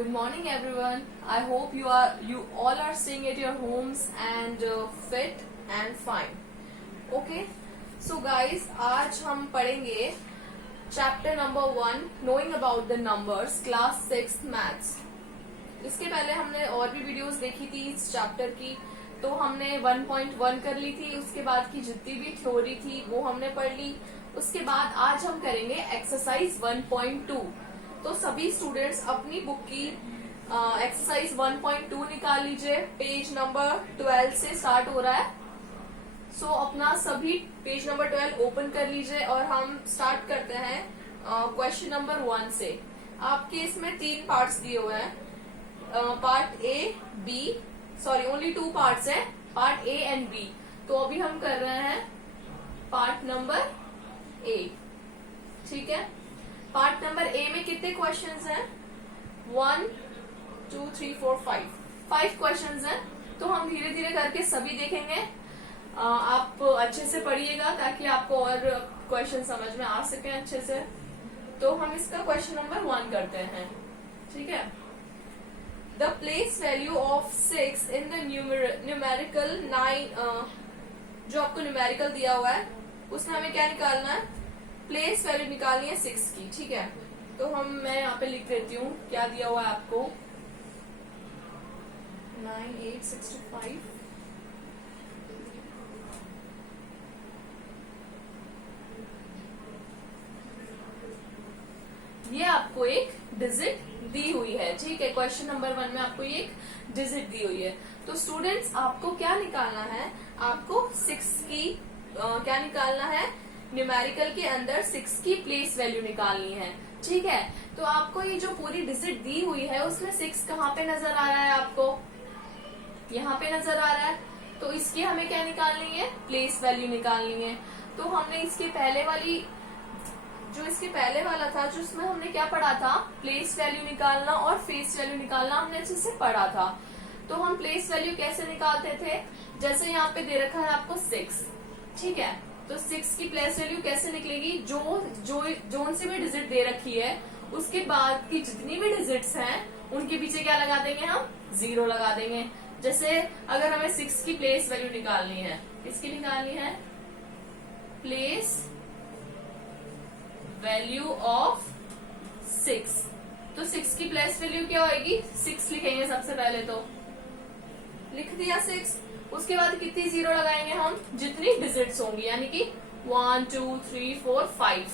Good morning, everyone. I hope you all are staying at your homes and fit and fine. Okay. So guys, आज हम पढ़ेंगे chapter number 1 knowing about the numbers class 6 maths. इसके पहले हमने और भी videos देखी थी इस चैप्टर की, तो हमने 1.1 कर ली थी। उसके बाद की जितनी भी थ्योरी थी वो हमने पढ़ ली। उसके बाद आज हम करेंगे एक्सरसाइज 1.2। तो सभी स्टूडेंट्स अपनी बुक की एक्सरसाइज 1.2 निकाल लीजिए। पेज नंबर 12 से स्टार्ट हो रहा है। सो अपना सभी पेज नंबर 12 ओपन कर लीजिए और हम स्टार्ट करते हैं क्वेश्चन नंबर 1 से। आपके इसमें 3 पार्ट्स दिए हुए हैं, part A B, sorry only 2 parts है, पार्ट ए एंड बी। तो अभी हम कर रहे हैं पार्ट नंबर ए। ठीक है, पार्ट नंबर ए में कितने क्वेश्चंस हैं? 1 2 3 4 5 क्वेश्चंस हैं। तो हम धीरे धीरे करके सभी देखेंगे। आप अच्छे से पढ़िएगा ताकि आपको और क्वेश्चन समझ में आ सके अच्छे से। तो हम इसका क्वेश्चन नंबर 1 करते हैं। ठीक है, the place value of 6 in the numerical 9, जो आपको न्यूमेरिकल दिया हुआ है उसमें हमें क्या निकालना है? प्लेस वैल्यू निकालनी है 6 की। ठीक है, तो मैं यहाँ पे लिख देती हूँ क्या दिया हुआ है आपको। 9865 ये आपको एक डिजिट दी हुई है। ठीक है, क्वेश्चन नंबर 1 में आपको ये एक डिजिट दी हुई है। तो स्टूडेंट्स आपको क्या निकालना है? आपको 6 की क्या निकालना है? न्यूमेरिकल के अंदर 6 की प्लेस वैल्यू निकालनी है। ठीक है, तो आपको ये जो पूरी डिजिट दी हुई है उसमें 6 कहाँ पे नजर आ रहा है? आपको यहाँ पे नजर आ रहा है। तो इसकी हमें क्या निकालनी है? प्लेस वैल्यू निकालनी है। तो हमने इसके पहले वाली जो इसके पहले वाला था जिसमें हमने क्या पढ़ा था? प्लेस वैल्यू निकालना और फेस वैल्यू निकालना हमने अच्छे से पढ़ा था। तो हम प्लेस वैल्यू कैसे निकालते थे? जैसे यहाँ पे दे रखा है आपको 6। ठीक है, तो 6 की प्लेस वैल्यू कैसे निकलेगी? जोन से भी डिजिट दे रखी है उसके बाद की जितनी भी डिजिट्स हैं उनके पीछे क्या लगा देंगे? हम 0 लगा देंगे। जैसे अगर हमें 6 की प्लेस वैल्यू निकालनी है, किसकी निकालनी है? Place value of 6। तो 6 की प्लेस वैल्यू क्या होगी? 6 लिखेंगे सबसे पहले। तो लिख दिया 6। उसके बाद कितनी 0 लगाएंगे हम? जितनी डिजिट्स होंगी, यानी कि 1 2 3 4 5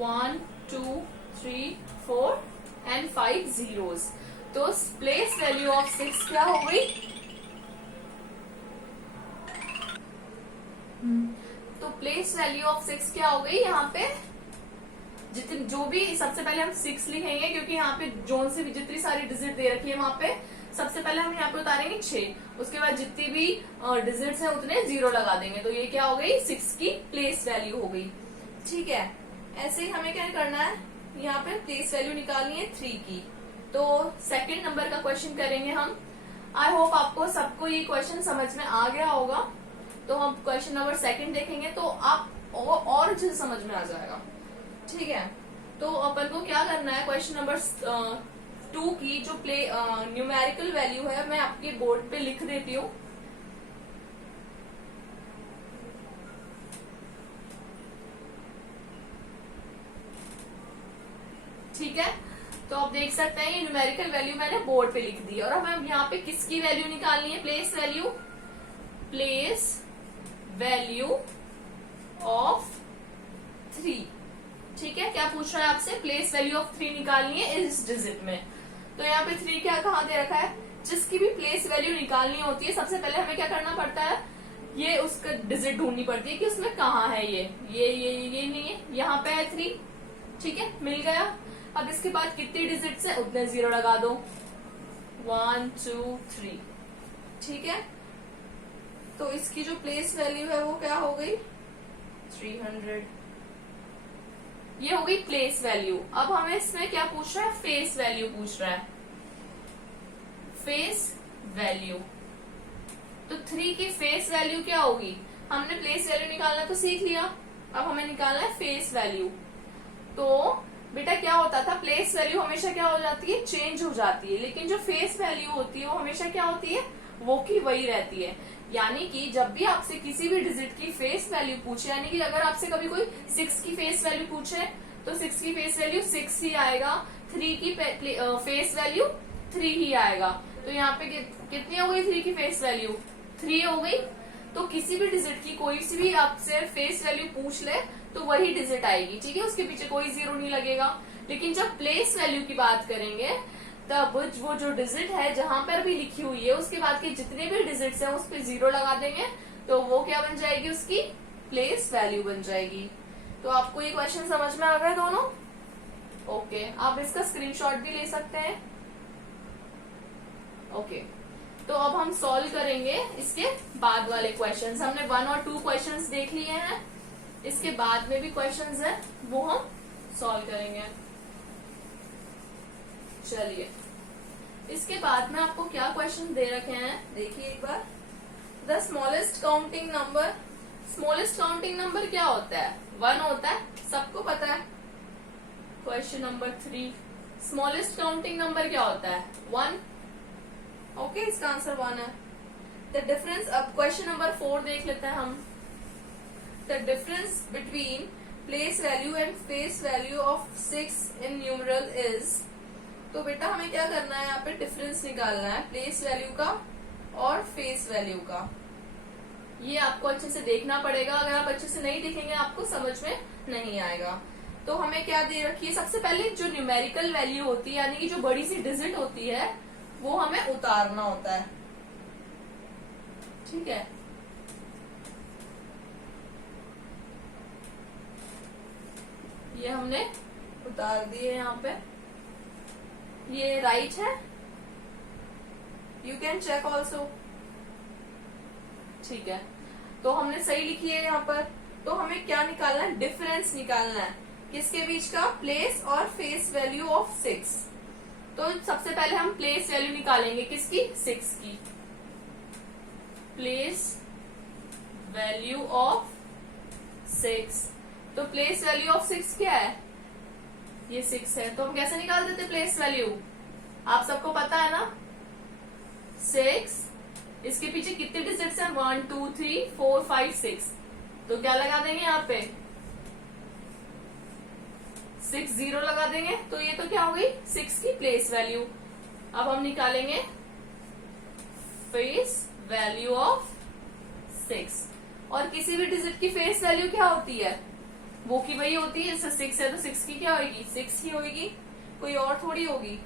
1 2 3 4 एंड 5 zeros। तो प्लेस वैल्यू ऑफ 6 क्या हो गई? तो प्लेस वैल्यू ऑफ 6 क्या हो गई? यहाँ पे जितनी जो भी सबसे पहले हम 6 लिखेंगे क्योंकि यहाँ पे जोन से भी जितनी सारी डिजिट दे रखी है वहां पे सबसे पहले हम यहाँ पे उतारेंगे 6। उसके बाद जितनी भी डिजिट्स हैं उतने 0 लगा देंगे। तो ये क्या हो गई? 6 की प्लेस वैल्यू हो गई। ठीक है, ऐसे ही हमें क्या करना है? यहाँ पे प्लेस वैल्यू निकालनी है 3 की। तो सेकंड नंबर का क्वेश्चन करेंगे हम। आई होप आपको सबको ये क्वेश्चन समझ में आ गया होगा। तो हम क्वेश्चन नंबर 2 देखेंगे तो आप और अच्छे से समझ में आ जाएगा। ठीक है, तो अपन को क्या करना है? क्वेश्चन नंबर 2 की जो न्यूमेरिकल वैल्यू है मैं आपके बोर्ड पे लिख देती हूँ। ठीक है, तो आप देख सकते हैं ये न्यूमेरिकल वैल्यू मैंने बोर्ड पे लिख दी। और हमें यहाँ पे किसकी वैल्यू निकालनी है? Place value. Place value of 3। ठीक है, क्या पूछ रहा है आपसे? प्लेस वैल्यू ऑफ 3 निकालनी है इस डिजिट में। तो यहाँ पे 3 क्या कहाँ दे रखा है? जिसकी भी प्लेस वैल्यू निकालनी होती है सबसे पहले हमें क्या करना पड़ता है? ये उसका डिजिट ढूंढनी पड़ती है कि उसमें कहाँ है ये नहीं है, यहाँ पे है 3। ठीक है, मिल गया। अब इसके बाद कितनी डिजिट्स है उतने 0 लगा दो। 1 2 3। ठीक है, तो इसकी जो प्लेस वैल्यू है वो क्या हो गई? 300। ये हो गई प्लेस वैल्यू। अब हमें इसमें क्या पूछ रहा है? फेस वैल्यू पूछ रहा है। Face value. तो 3 की फेस वैल्यू क्या होगी? हमने प्लेस वैल्यू निकालना तो सीख लिया, अब हमें निकालना है फेस वैल्यू। तो बेटा क्या होता था, प्लेस वैल्यू हमेशा क्या हो जाती है, चेंज हो जाती है, लेकिन जो फेस वैल्यू होती है वो हमेशा क्या होती है, वो की वही रहती है। यानी कि जब भी आपसे किसी भी डिजिट की फेस वैल्यू पूछे, यानी कि अगर आपसे कभी कोई 6 की फेस वैल्यू पूछे तो 6 की फेस वैल्यू 6 ही आएगा, 3 की फेस वैल्यू 3 ही आएगा। तो यहाँ पे कितनी हो गई 3 की फेस वैल्यू, 3 हो गई। तो किसी भी डिजिट की कोई सी भी आपसे फेस वैल्यू पूछ ले तो वही डिजिट आएगी, ठीक है, उसके पीछे कोई जीरो नहीं लगेगा। लेकिन जब प्लेस वैल्यू की बात करेंगे तब वो जो डिजिट है जहां पर भी लिखी हुई है उसके बाद के जितने भी डिजिट्स हैं उस पर जीरो लगा देंगे तो वो क्या बन जाएगी, उसकी प्लेस वैल्यू बन जाएगी। तो आपको ये क्वेश्चन समझ में आ गया दोनों? ओके, आप इसका स्क्रीनशॉट भी ले सकते हैं। ओके, तो अब हम सॉल्व करेंगे इसके बाद वाले क्वेश्चंस। हमने 1 और 2 क्वेश्चंस देख लिए हैं, इसके बाद में भी क्वेश्चंस हैं वो हम सॉल्व करेंगे। चलिए, इसके बाद में आपको क्या क्वेश्चन दे रखे हैं देखिए एक बार। The smallest counting number, smallest counting number क्या होता है, 1 होता है, सबको पता है। Question number 3, smallest counting number क्या होता है, 1। ओके, इसका आंसर 1 है। द डिफरेंस, अब क्वेश्चन नंबर 4 देख लेते हैं हम। The difference between place value and face value of 6 in numeral is. तो बेटा हमें क्या करना है, यहाँ पे डिफरेंस निकालना है प्लेस वैल्यू का और फेस वैल्यू का। ये आपको अच्छे से देखना पड़ेगा, अगर आप अच्छे से नहीं देखेंगे आपको समझ में नहीं आएगा। तो हमें क्या दे रखी है, सबसे पहले जो न्यूमेरिकल वैल्यू होती है यानी कि जो बड़ी सी डिजिट होती है वो हमें उतारना होता है, ठीक है। ये हमने उतार दिए यहाँ पे, ये राइट है, यू कैन चेक ऑल्सो, ठीक है। तो हमने सही लिखी है यहाँ पर। तो हमें क्या निकालना है, डिफरेंस निकालना है किसके बीच का, प्लेस और फेस वैल्यू ऑफ 6। तो सबसे पहले हम प्लेस वैल्यू निकालेंगे किसकी, 6 की। प्लेस वैल्यू ऑफ 6, तो प्लेस वैल्यू ऑफ 6 क्या है, ये 6 है। तो हम कैसे निकाल देते प्लेस वैल्यू, आप सबको पता है ना, 6, इसके पीछे कितने डिजिट्स हैं, 1 2 3 4 5 6। तो क्या लगा देंगे यहाँ पे, 6 0 लगा देंगे। तो ये तो क्या हो गई 6 की प्लेस वैल्यू। अब हम निकालेंगे फेस वैल्यू ऑफ 6। और किसी भी डिजिट की फेस वैल्यू क्या होती है, वो की वही होती है। जैसे 6 है तो 6 की क्या होगी, 6 ही होगी, कोई और थोड़ी होगी।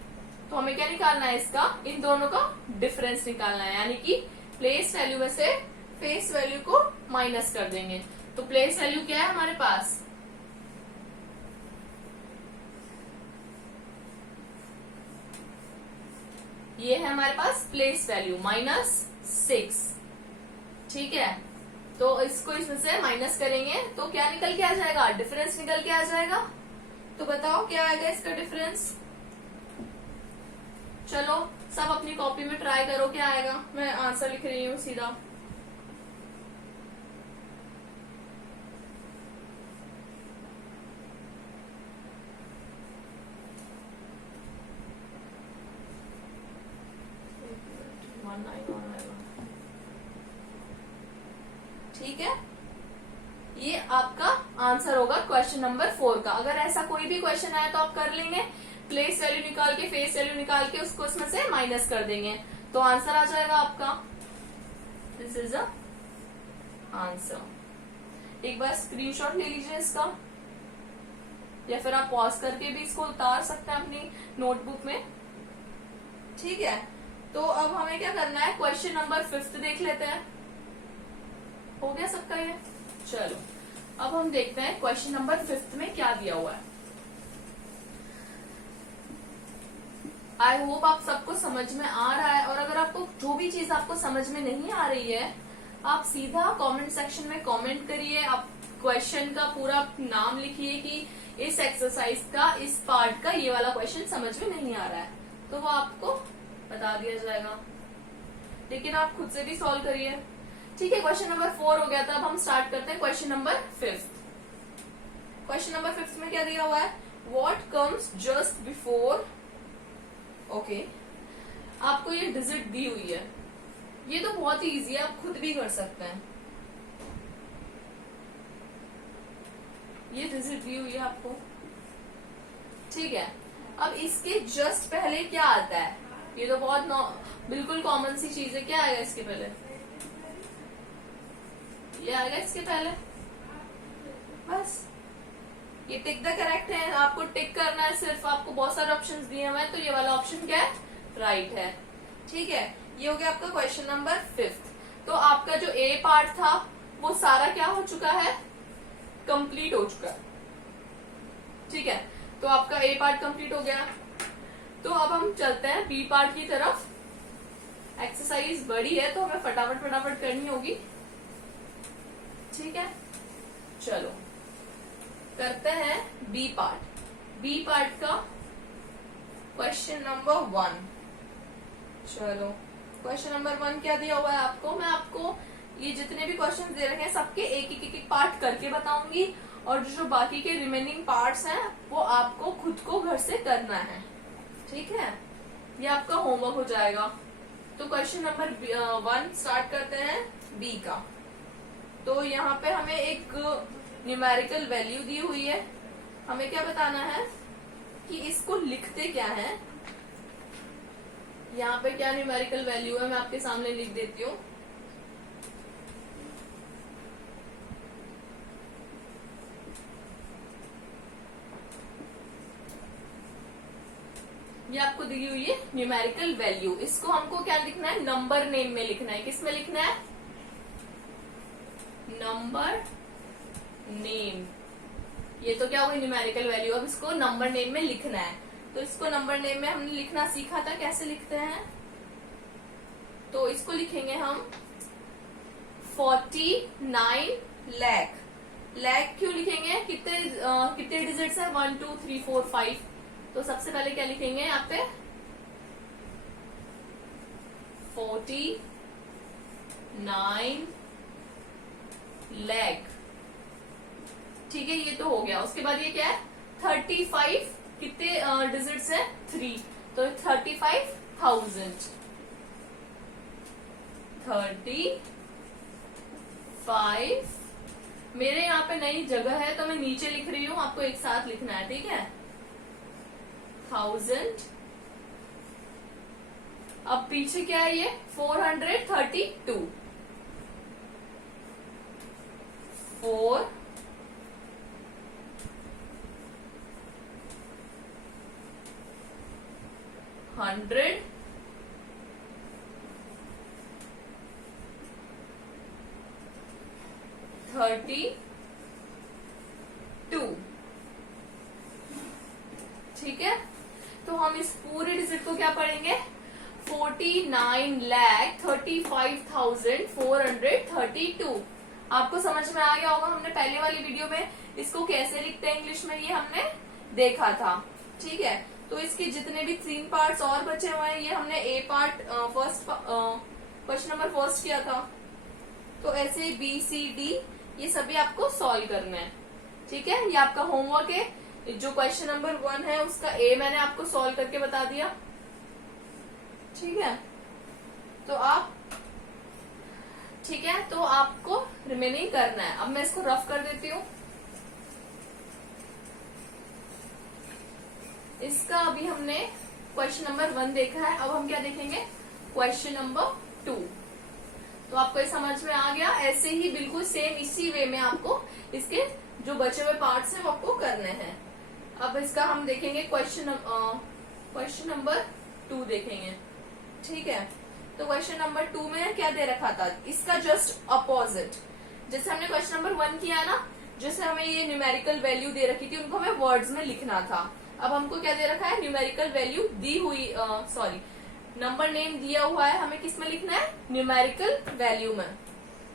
तो हमें क्या निकालना है, इसका इन दोनों का डिफरेंस निकालना है, यानी कि प्लेस वैल्यू में से फेस वैल्यू को माइनस कर देंगे। तो प्लेस वैल्यू क्या है हमारे पास, ये है हमारे पास प्लेस वैल्यू -6, ठीक है। तो इसको इसमें से माइनस करेंगे तो क्या निकल के आ जाएगा, डिफरेंस निकल के आ जाएगा। तो बताओ क्या आएगा इसका डिफरेंस। चलो सब अपनी कॉपी में ट्राई करो क्या आएगा, मैं आंसर लिख रही हूँ सीधा। ठीक है, ये आपका आंसर होगा क्वेश्चन नंबर 4 का। अगर ऐसा कोई भी क्वेश्चन आया तो आप कर लेंगे, प्लेस वैल्यू निकाल के फेस वैल्यू निकाल के उसको इसमें से माइनस कर देंगे तो आंसर आ जाएगा आपका। This is a answer. एक बार स्क्रीनशॉट ले लीजिए इसका, या फिर आप पॉज करके भी इसको उतार सकते हैं अपनी नोटबुक में, ठीक है। तो अब हमें क्या करना है, क्वेश्चन नंबर 5 देख लेते हैं। हो गया सबका ये, चलो अब हम देखते हैं क्वेश्चन नंबर 5 में क्या दिया हुआ है। आई होप आप सबको समझ में आ रहा है, और अगर आपको जो भी चीज आपको समझ में नहीं आ रही है आप सीधा कमेंट सेक्शन में कमेंट करिए। आप क्वेश्चन का पूरा नाम लिखिए कि इस एक्सरसाइज का इस पार्ट का ये वाला क्वेश्चन समझ में नहीं आ रहा है, तो वो आपको बता दिया जाएगा। लेकिन आप खुद से भी सॉल्व करिए, ठीक है। क्वेश्चन नंबर 4 हो गया था, अब हम स्टार्ट करते हैं क्वेश्चन नंबर 5। क्वेश्चन नंबर 5 में क्या दिया हुआ है, what comes just before, okay, आपको ये डिजिट दी हुई है, ये तो बहुत ही इजी है, आप खुद भी कर सकते हैं। ये डिजिट दी हुई है आपको, ठीक है। अब इसके जस्ट पहले क्या आता है, ये तो बहुत बिल्कुल कॉमन सी चीज है। क्या आएगा इसके पहले? ये आएगा इसके पहले, बस। ये टिक द करेक्ट है, आपको टिक करना है सिर्फ। आपको बहुत सारे ऑप्शंस दिए हुए हैं, तो ये वाला ऑप्शन क्या है? राइट है, ठीक है। ये हो गया आपका क्वेश्चन नंबर 5। तो आपका जो ए पार्ट था वो सारा क्या हो चुका है? कंप्लीट हो चुका है, ठीक है। तो आपका ए पार्ट कंप्लीट हो गया। तो अब हम चलते हैं बी पार्ट की तरफ। एक्सरसाइज बड़ी है तो हमें फटाफट फटाफट करनी होगी, ठीक है। चलो करते हैं बी पार्ट। बी पार्ट का क्वेश्चन नंबर 1। चलो क्वेश्चन नंबर 1 क्या दिया हुआ है आपको? मैं आपको ये जितने भी क्वेश्चन दे रखे हैं सबके एक एक पार्ट करके बताऊंगी, और जो बाकी के रिमेनिंग पार्ट्स हैं वो आपको खुद को घर से करना है, ठीक है। ये आपका होमवर्क हो जाएगा। तो क्वेश्चन नंबर 1 स्टार्ट करते हैं बी का। तो यहाँ पे हमें एक न्यूमेरिकल वैल्यू दी हुई है, हमें क्या बताना है कि इसको लिखते क्या है। यहाँ पे क्या न्यूमेरिकल वैल्यू है मैं आपके सामने लिख देती हूँ। ये आपको दी हुई है न्यूमेरिकल वैल्यू। इसको हमको क्या लिखना है? नंबर नेम में लिखना है। किस में लिखना है? Number name. ये तो क्या हुई? Numerical value. अब इसको नंबर नेम में लिखना है। तो इसको नंबर नेम में हमने लिखना सीखा था, कैसे लिखते हैं। तो इसको लिखेंगे हम 49 लाख। लाख क्यों लिखेंगे? कितने डिजिट्स है? 1 2 3 4 5। तो सबसे पहले क्या लिखेंगे यहाँ पे? 49 लाख, ठीक है। ये तो हो गया। उसके बाद ये क्या है? 35। कितने डिजिट्स है? 3। तो 35,000। 35। मेरे यहाँ पे नई जगह है तो मैं नीचे लिख रही हूँ, आपको एक साथ लिखना है, ठीक है। 1000। अब पीछे क्या है? ये 432। 4 100 32, ठीक है। तो हम इस पूरे डिजिट को क्या पढ़ेंगे? 49,35,432। आपको समझ में आ गया होगा। हमने पहले वाली वीडियो में इसको कैसे लिखते हैं इंग्लिश में, ये हमने देखा था, ठीक है। तो इसके जितने भी 3 पार्ट्स और बचे हुए हैं, ये हमने A part first question number first किया था। तो ऐसे बी सी डी ये सभी आपको सॉल्व करना है, ठीक है। ये आपका होमवर्क है। जो क्वेश्चन नंबर 1 है उसका ए मैंने आपको सॉल्व करके बता दिया, ठीक है। तो आप, ठीक है, तो आपको रिमेनिंग करना है। अब मैं इसको रफ कर देती हूँ। इसका अभी हमने क्वेश्चन नंबर 1 देखा है। अब हम क्या देखेंगे? Question number 2। तो आपको ये समझ में आ गया। ऐसे ही बिल्कुल सेम इसी वे में आपको इसके जो बचे हुए पार्ट्स हैं वो आपको करने हैं। अब इसका हम देखेंगे क्वेश्चन नंबर 2 देखेंगे, ठीक है। तो क्वेश्चन नंबर 2 में क्या दे रखा था? इसका जस्ट अपोजिट। जैसे हमने क्वेश्चन नंबर 1 किया ना, जैसे हमें ये न्यूमेरिकल वैल्यू दे रखी थी, उनको हमें वर्ड्स में लिखना था। अब हमको क्या दे रखा है? न्यूमेरिकल वैल्यू दी हुई, सॉरी, नंबर नेम दिया हुआ है, हमें किस में लिखना है? न्यूमेरिकल वैल्यू में।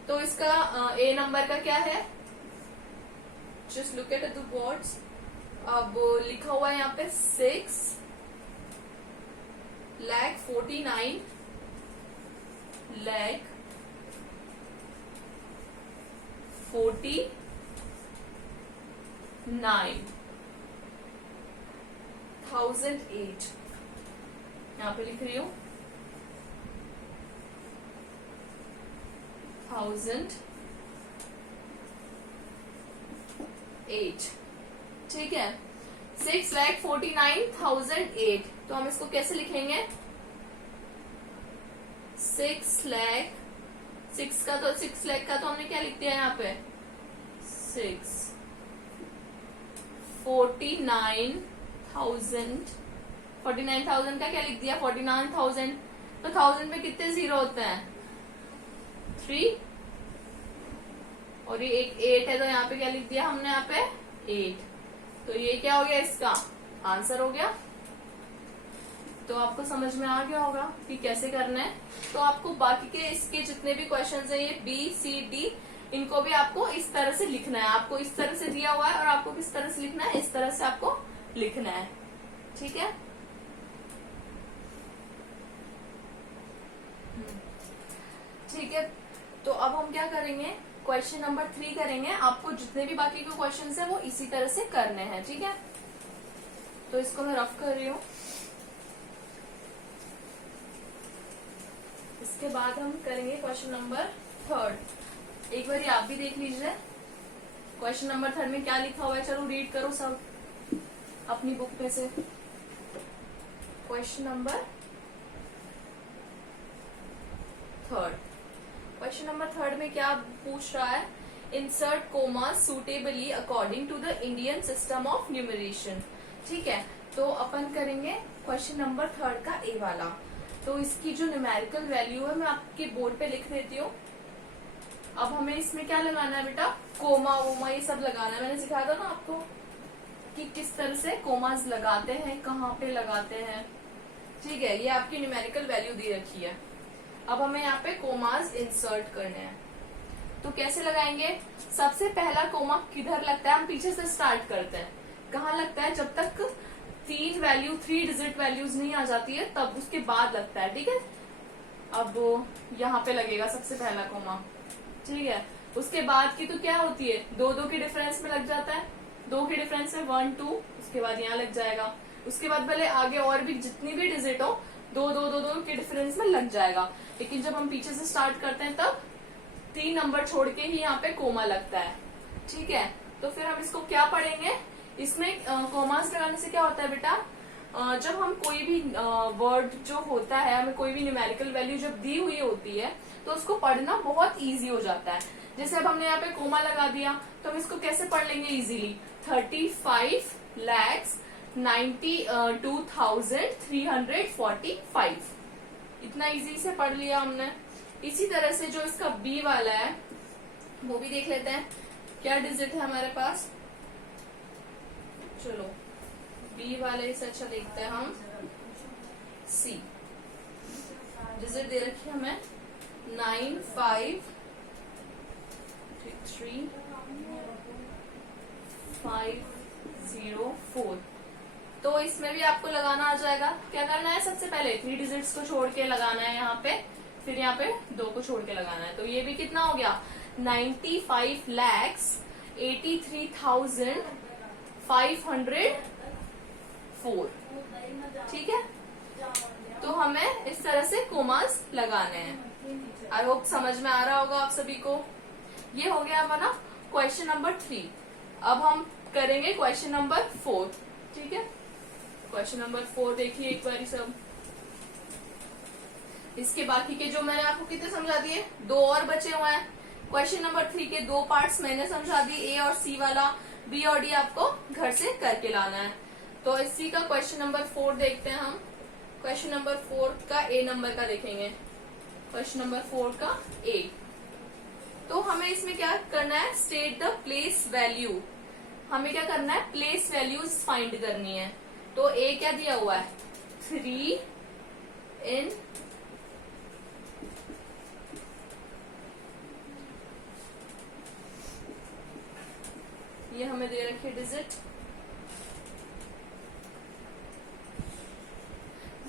तो इसका ए नंबर का क्या है? Just look at the words. अब लिखा हुआ है यहाँ पे 6,49,49। 1008 यहाँ पे लिख रही हूँ 1008, ठीक है। 6,49,008, तो हम इसको कैसे लिखेंगे? 6 लाख, 6 लाख का तो हमने क्या लिख दिया यहाँ पे? 49,000 का क्या लिख दिया? 49,000। तो 1000 पे कितने जीरो होते हैं? 3, और ये एक 8 है, तो यहाँ पे क्या लिख दिया हमने? यहाँ पे 8। तो ये क्या हो गया? इसका आंसर हो गया। तो आपको समझ में आ गया होगा कि कैसे करना है। तो आपको बाकी के इसके जितने भी क्वेश्चंस हैं, ये बी सी डी, इनको भी आपको इस तरह से लिखना है। आपको इस तरह से दिया हुआ है और आपको किस तरह से लिखना है? इस तरह से आपको लिखना है, ठीक है। ठीक है, तो अब हम क्या करेंगे? क्वेश्चन नंबर 3 करेंगे। आपको जितने भी बाकी के क्वेश्चंस हैं वो इसी तरह से करने हैं, ठीक है। तो इसको मैं रफ कर रही हूँ। इसके बाद हम करेंगे क्वेश्चन नंबर 3। एक बार आप भी देख लीजिए क्वेश्चन नंबर 3 में क्या लिखा हुआ है। चलो रीड करो सब अपनी बुक में से। क्वेश्चन नंबर 3, क्वेश्चन नंबर 3 में क्या पूछ रहा है? Insert comma suitably according to the Indian system of numeration, ठीक है। तो अपन करेंगे क्वेश्चन नंबर 3 का ए वाला। तो इसकी जो न्यूमेरिकल वैल्यू है मैं आपके बोर्ड पे लिख देती हूँ। अब हमें इसमें क्या लगाना है बेटा? कोमा वोमा ये सब लगाना है। मैंने सिखाया था ना आपको कि किस तरह से कोमास लगाते हैं, कहाँ पे लगाते हैं, ठीक है। ये आपकी न्यूमेरिकल वैल्यू दी रखी है। अब हमें यहाँ पे कोमास इंसर्ट करने हैं। तो कैसे लगाएंगे? सबसे पहला कोमा किधर लगता है? हम पीछे से स्टार्ट करते हैं। कहाँ लगता है? जब तक 3 डिजिट वैल्यूज नहीं आ जाती है तब उसके बाद लगता है, ठीक है। अब यहाँ पे लगेगा सबसे पहला कोमा, ठीक है। उसके बाद की तो क्या होती है? 2 के डिफरेंस में लग जाता है। 2 के डिफरेंस में 1 2, उसके बाद यहाँ लग जाएगा। उसके बाद भले आगे और भी जितनी भी डिजिट हो 2 के डिफरेंस में लग जाएगा। लेकिन जब हम पीछे से स्टार्ट करते हैं तब 3 नंबर छोड़ के ही यहाँ पे कोमा लगता है, ठीक है। तो फिर हम इसको क्या पढ़ेंगे? इसमें कोमास लगाने से क्या होता है बेटा? जब हम कोई भी वर्ड जो होता है, हमें कोई भी न्यूमेरिकल वैल्यू जब दी हुई होती है तो उसको पढ़ना बहुत इजी हो जाता है। जैसे अब हमने यहाँ पे कोमा लगा दिया तो हम इसको कैसे पढ़ लेंगे इजीली? 35,92,345, इतना इजी से पढ़ लिया हमने। इसी तरह से जो इसका बी वाला है वो भी देख लेते हैं क्या डिजिट है हमारे पास। चलो बी वाले से अच्छा देखते हैं हम सी। डिजिट दे रखी है हमें 9533504। तो इसमें भी आपको लगाना आ जाएगा। क्या करना है? सबसे पहले 3 डिजिट्स को छोड़ के लगाना है यहाँ पे, फिर यहाँ पे 2 को छोड़ के लगाना है। तो ये भी कितना हो गया? 95,83,504, ठीक है। तो हमें इस तरह से कोमास लगाने हैं। आई होप समझ में आ रहा होगा आप सभी को। ये हो गया हमारा क्वेश्चन नंबर 3। अब हम करेंगे क्वेश्चन नंबर 4, ठीक है। क्वेश्चन नंबर 4 देखिए एक बार सब। इसके बाकी के जो मैंने आपको कितने समझा दिए? 2 और बचे हुए हैं। क्वेश्चन नंबर 3 के 2 पार्ट्स मैंने समझा दिए, ए और सी वाला। बी और डी आपको घर से करके लाना है। तो इसी का क्वेश्चन नंबर 4 देखते हैं हम। क्वेश्चन नंबर 4 का ए नंबर का देखेंगे। क्वेश्चन नंबर 4 का ए। तो हमें इसमें क्या करना है? State the place value. हमें क्या करना है? प्लेस वैल्यूज फाइंड करनी है। तो ए क्या दिया हुआ है? 3 in ये हमें दे रखी डिजिट,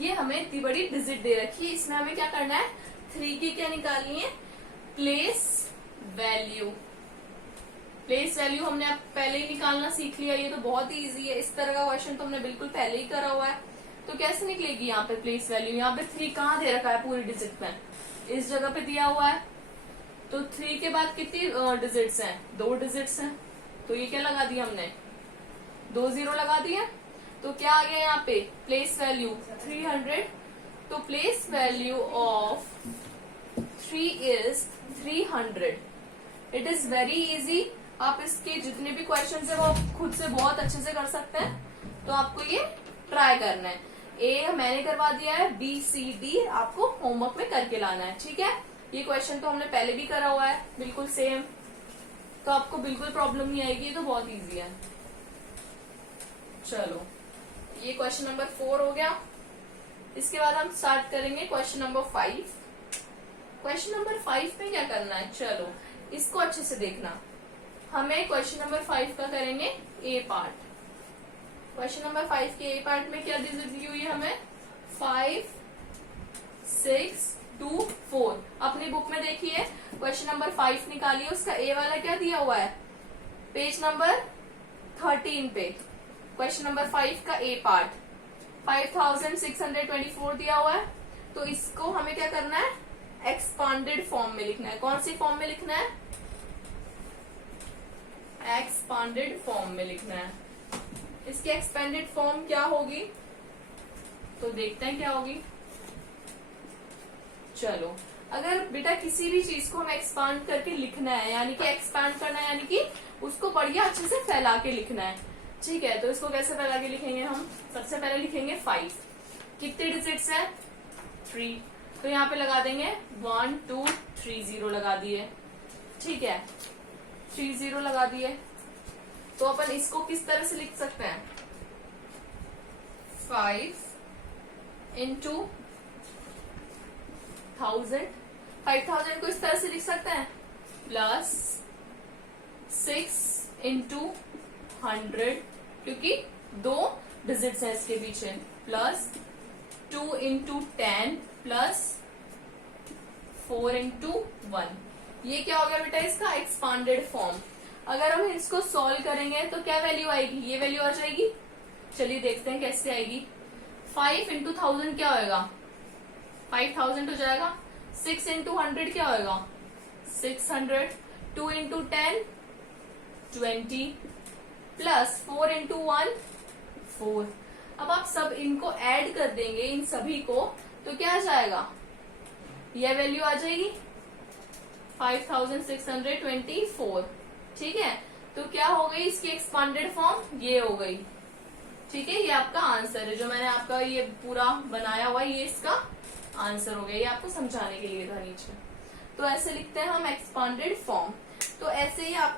ये हमें इतनी बड़ी डिजिट दे रखी है। इसमें हमें क्या करना है? 3 की क्या निकालनी है? Place value. प्लेस वैल्यू हमने अब पहले ही निकालना सीख लिया, ये तो बहुत ही इजी है। इस तरह का क्वेश्चन तो हमने बिल्कुल पहले ही करा हुआ है। तो कैसे निकलेगी यहाँ पे प्लेस वैल्यू? यहाँ पे 3 कहाँ दे रखा है पूरी डिजिट में? इस जगह पे दिया हुआ है। तो 3 के बाद कितनी डिजिट्स हैं? 2 डिजिट्स हैं। तो ये क्या लगा दिया हमने? 2 0 लगा दिया। तो क्या आ गया यहाँ पे? Place value 300। तो place value of 3 is 300। It is very easy. आप इसके जितने भी क्वेश्चन है वो आप खुद से बहुत अच्छे से कर सकते हैं। तो आपको ये ट्राई करना है। ए मैंने करवा दिया है, बी सी डी आपको होमवर्क में करके लाना है, ठीक है। ये क्वेश्चन तो हमने पहले भी करा हुआ है, बिल्कुल सेम। तो आपको बिल्कुल प्रॉब्लम नहीं आएगी, ये तो बहुत इजी है। चलो, ये क्वेश्चन नंबर 4 हो गया। इसके बाद हम स्टार्ट करेंगे क्वेश्चन नंबर 5। क्वेश्चन नंबर 5 में क्या करना है? चलो, इसको अच्छे से देखना। हमें क्वेश्चन नंबर 5 का करेंगे ए पार्ट। क्वेश्चन नंबर 5 के ए पार्ट में क्या दी हुई है हमें? 5 6 2 4। अपनी बुक में देखिए क्वेश्चन नंबर 5 निकालिए, उसका ए वाला क्या दिया हुआ है? पेज नंबर 13 पे क्वेश्चन नंबर 5 का ए पार्ट 5624 दिया हुआ है। तो इसको हमें क्या करना है? एक्सपांडेड फॉर्म में लिखना है। कौन सी फॉर्म में लिखना है? एक्सपांडेड फॉर्म में लिखना है। इसकी एक्सपेंडेड फॉर्म क्या होगी? तो देखते हैं क्या होगी। चलो, अगर बेटा किसी भी चीज को हमें एक्सपांड करके लिखना है, यानी कि एक्सपांड करना है, यानी कि उसको बढ़िया अच्छे से फैला के लिखना है, ठीक है। तो इसको कैसे फैला के लिखेंगे हम? सबसे पहले लिखेंगे 5। कितने डिजिट्स है? 3। तो यहाँ पे लगा देंगे 1 2 3 0 लगा दिए, ठीक है। 3 0 लगा दिए। तो अपन इसको किस तरह से लिख सकते हैं? 5 इंटू 1000। 5000 को इस तरह से लिख सकते हैं, प्लस 6 इंटू 100, क्योंकि 2 डिजिट्स हैं इसके पीछे, प्लस 2 इंटू 10 प्लस 4 इंटू 1। ये क्या हो गया बेटा? इसका एक्सपांडेड फॉर्म। अगर हम इसको सॉल्व करेंगे तो क्या वैल्यू आएगी? ये वैल्यू आ जाएगी। चलिए देखते हैं कैसे आएगी। 5 इंटू 1000 क्या होगा? 5000 हो जाएगा। 6 इंटू 100 क्या होगा? 600। 2 इंटू 10 20 प्लस 4 इंटू 1 4। अब आप सब इनको ऐड कर देंगे, इन सभी को, तो क्या आ जाएगा? यह वैल्यू आ जाएगी 5624, ठीक है। तो क्या हो गई इसकी एक्सपांडेड फॉर्म? ये हो गई, ठीक है। ये आपका आंसर है, जो मैंने आपका ये पूरा बनाया हुआ है, ये इसका आंसर हो गया। ये आपको समझाने के लिए था नीचे। तो ऐसे लिखते हैं हम एक्सपांडेड फॉर्म। तो ऐसे ही आपको